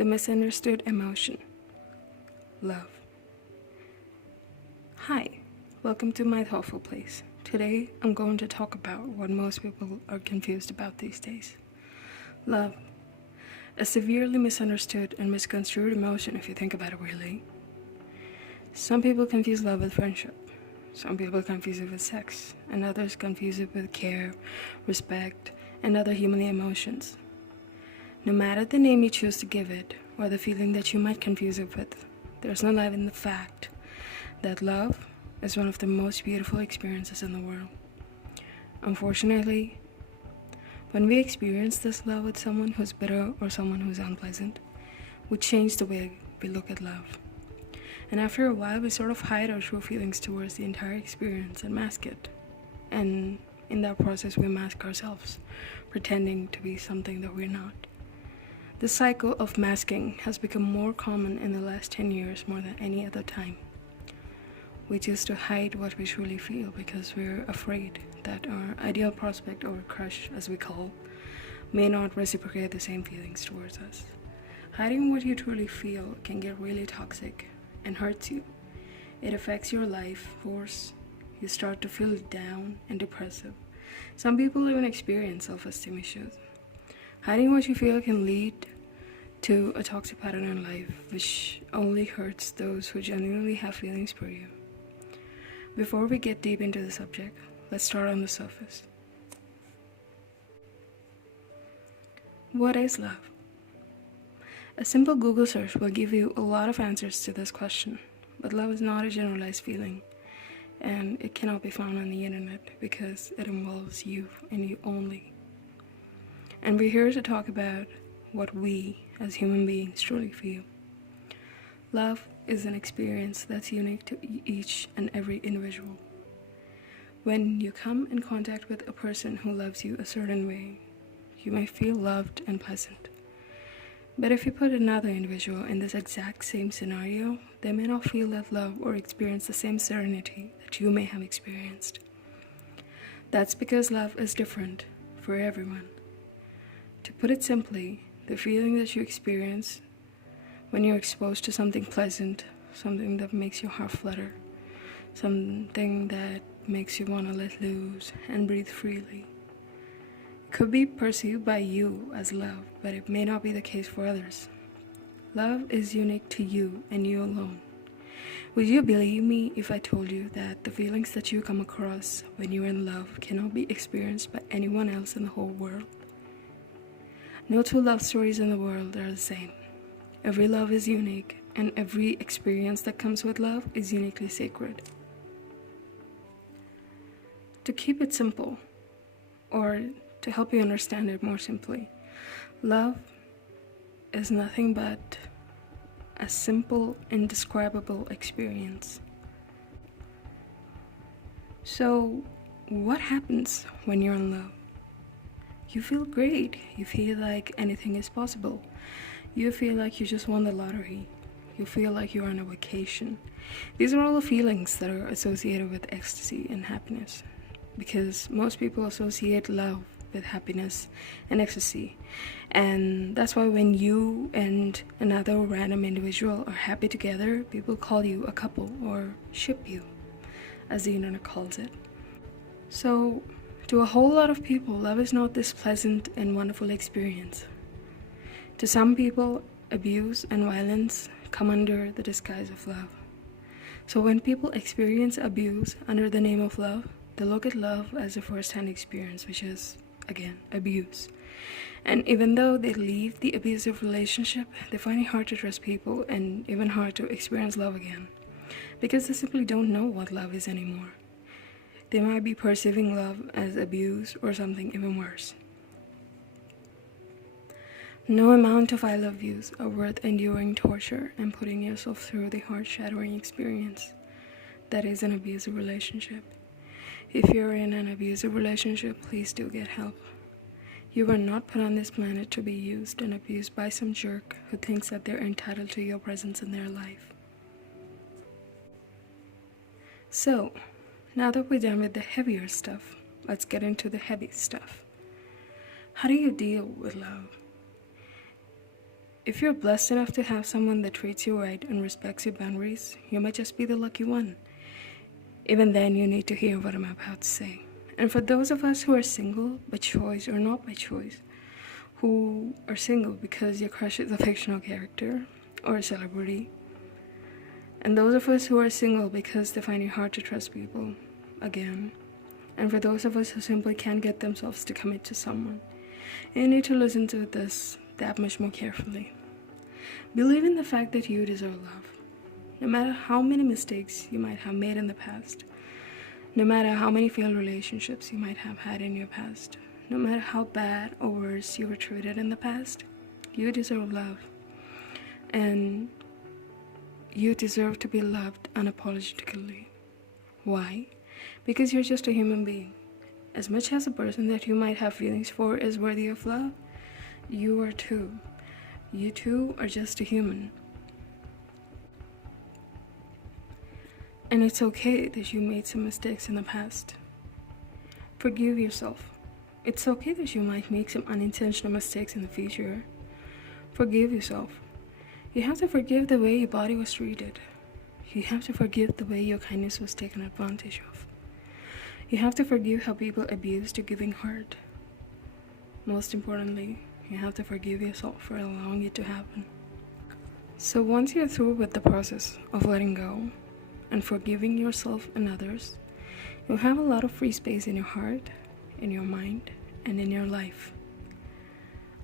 The misunderstood emotion. Love. Hi, welcome to my thoughtful place. Today I'm going to talk about what most people are confused about these days. Love. A severely misunderstood and misconstrued emotion if you think about it really. Some people confuse love with friendship. Some people confuse it with sex, and others confuse it with care, respect, and other human emotions. No matter the name you choose to give it, or the feeling that you might confuse it with, there's no lie in the fact that love is one of the most beautiful experiences in the world. Unfortunately, when we experience this love with someone who's bitter or someone who's unpleasant, we change the way we look at love. And after a while, we sort of hide our true feelings towards the entire experience and mask it. And in that process, we mask ourselves, pretending to be something that we're not. This cycle of masking has become more common in the last 10 years more than any other time. We choose to hide what we truly feel because we're afraid that our ideal prospect or crush, as we call, may not reciprocate the same feelings towards us. Hiding what you truly feel can get really toxic and hurts you. It affects your life force. You start to feel down and depressive. Some people even experience self-esteem issues. Hiding what you feel can lead to a toxic pattern in life, which only hurts those who genuinely have feelings for you. Before we get deep into the subject, let's start on the surface. What is love? A simple Google search will give you a lot of answers to this question, but love is not a generalized feeling, and it cannot be found on the internet because it involves you and you only. And we're here to talk about what we, as human beings, truly feel. Love is an experience that's unique to each and every individual. When you come in contact with a person who loves you a certain way, you may feel loved and pleasant. But if you put another individual in this exact same scenario, they may not feel that love or experience the same serenity that you may have experienced. That's because love is different for everyone. To put it simply, the feeling that you experience when you're exposed to something pleasant, something that makes your heart flutter, something that makes you want to let loose and breathe freely, it could be perceived by you as love, but it may not be the case for others. Love is unique to you and you alone. Would you believe me if I told you that the feelings that you come across when you're in love cannot be experienced by anyone else in the whole world? No two love stories in the world are the same. Every love is unique, and every experience that comes with love is uniquely sacred. To keep it simple, or to help you understand it more simply, love is nothing but a simple, indescribable experience. So, what happens when you're in love? You feel great. You feel like anything is possible. You feel like you just won the lottery. You feel like you're on a vacation. These are all the feelings that are associated with ecstasy and happiness, because most people associate love with happiness and ecstasy. And that's why when you and another random individual are happy together, people call you a couple or ship you, as the internet calls it. So, to a whole lot of people, love is not this pleasant and wonderful experience. To some people, abuse and violence come under the disguise of love. So when people experience abuse under the name of love, they look at love as a first-hand experience, which is, again, abuse. And even though they leave the abusive relationship, they find it hard to trust people and even hard to experience love again, because they simply don't know what love is anymore. They might be perceiving love as abuse or something even worse. No amount of I love yous are worth enduring torture and putting yourself through the heart-shattering experience that is an abusive relationship. If you're in an abusive relationship, please do get help. You were not put on this planet to be used and abused by some jerk who thinks that they're entitled to your presence in their life. So, now that we're done with the heavier stuff, let's get into the heavy stuff. How do you deal with love? If you're blessed enough to have someone that treats you right and respects your boundaries, you might just be the lucky one. Even then, you need to hear what I'm about to say. And for those of us who are single by choice or not by choice, who are single because your crush is a fictional character or a celebrity, and those of us who are single because they find it hard to trust people, again, and for those of us who simply can't get themselves to commit to someone, you need to listen to this that much more carefully. Believe in the fact that you deserve love. No matter how many mistakes you might have made in the past, no matter how many failed relationships you might have had in your past, no matter how bad or worse you were treated in the past, you deserve love. And you deserve to be loved unapologetically. Why? Because you're just a human being. As much as a person that you might have feelings for is worthy of love, you are too. You too are just a human. And it's okay that you made some mistakes in the past. Forgive yourself. It's okay that you might make some unintentional mistakes in the future. Forgive yourself. You have to forgive the way your body was treated. You have to forgive the way your kindness was taken advantage of. You have to forgive how people abused your giving heart. Most importantly, you have to forgive yourself for allowing it to happen. So once you're through with the process of letting go and forgiving yourself and others, you'll have a lot of free space in your heart, in your mind, and in your life.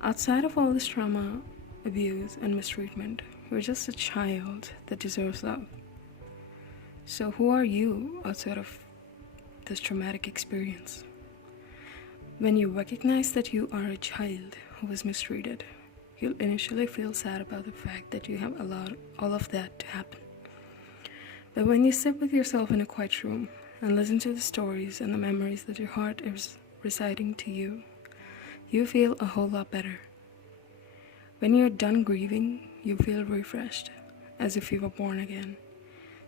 Outside of all this trauma, abuse, and mistreatment, you're just a child that deserves love. So who are you outside of this traumatic experience? When you recognize that you are a child who was mistreated, you'll initially feel sad about the fact that you have allowed all of that to happen. But when you sit with yourself in a quiet room and listen to the stories and the memories that your heart is reciting to you, you feel a whole lot better. When you're done grieving, you feel refreshed, as if you were born again.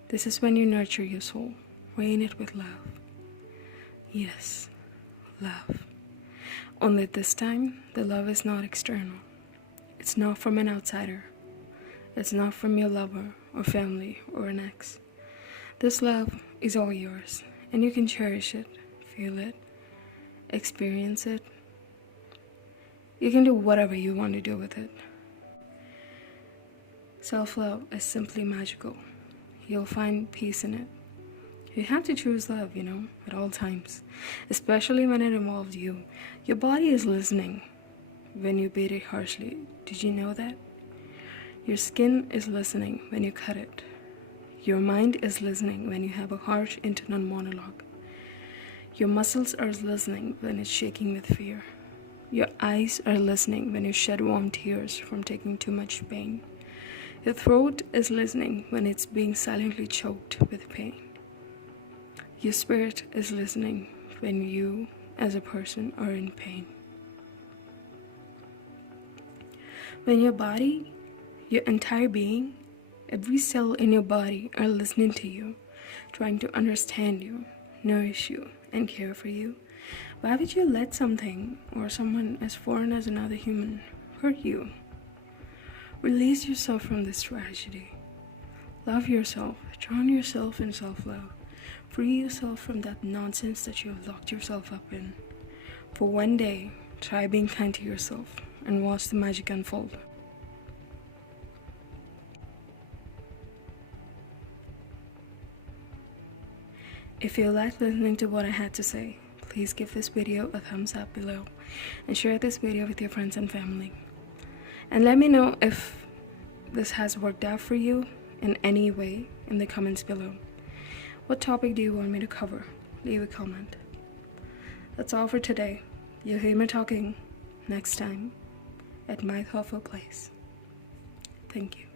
This is when you nurture your soul, rain it with love. Yes, love. Only this time, the love is not external. It's not from an outsider. It's not from your lover or family or an ex. This love is all yours, and you can cherish it, feel it, experience it. You can do whatever you want to do with it. Self-love is simply magical. You'll find peace in it. You have to choose love, at all times, especially when it involves you. Your body is listening when you beat it harshly. Did you know that? Your skin is listening when you cut it. Your mind is listening when you have a harsh internal monologue. Your muscles are listening when it's shaking with fear. Your eyes are listening when you shed warm tears from taking too much pain. Your throat is listening when it's being silently choked with pain. Your spirit is listening when you, as a person, are in pain. When your body, your entire being, every cell in your body are listening to you, trying to understand you, nourish you, and care for you, why would you let something or someone as foreign as another human hurt you? Release yourself from this tragedy. Love yourself. Drown yourself in self-love. Free yourself from that nonsense that you have locked yourself up in. For one day, try being kind to yourself and watch the magic unfold. If you liked listening to what I had to say, please give this video a thumbs up below and share this video with your friends and family. And let me know if this has worked out for you in any way in the comments below. What topic do you want me to cover? Leave a comment. That's all for today. You'll hear me talking next time at My Thoughtful Place. Thank you.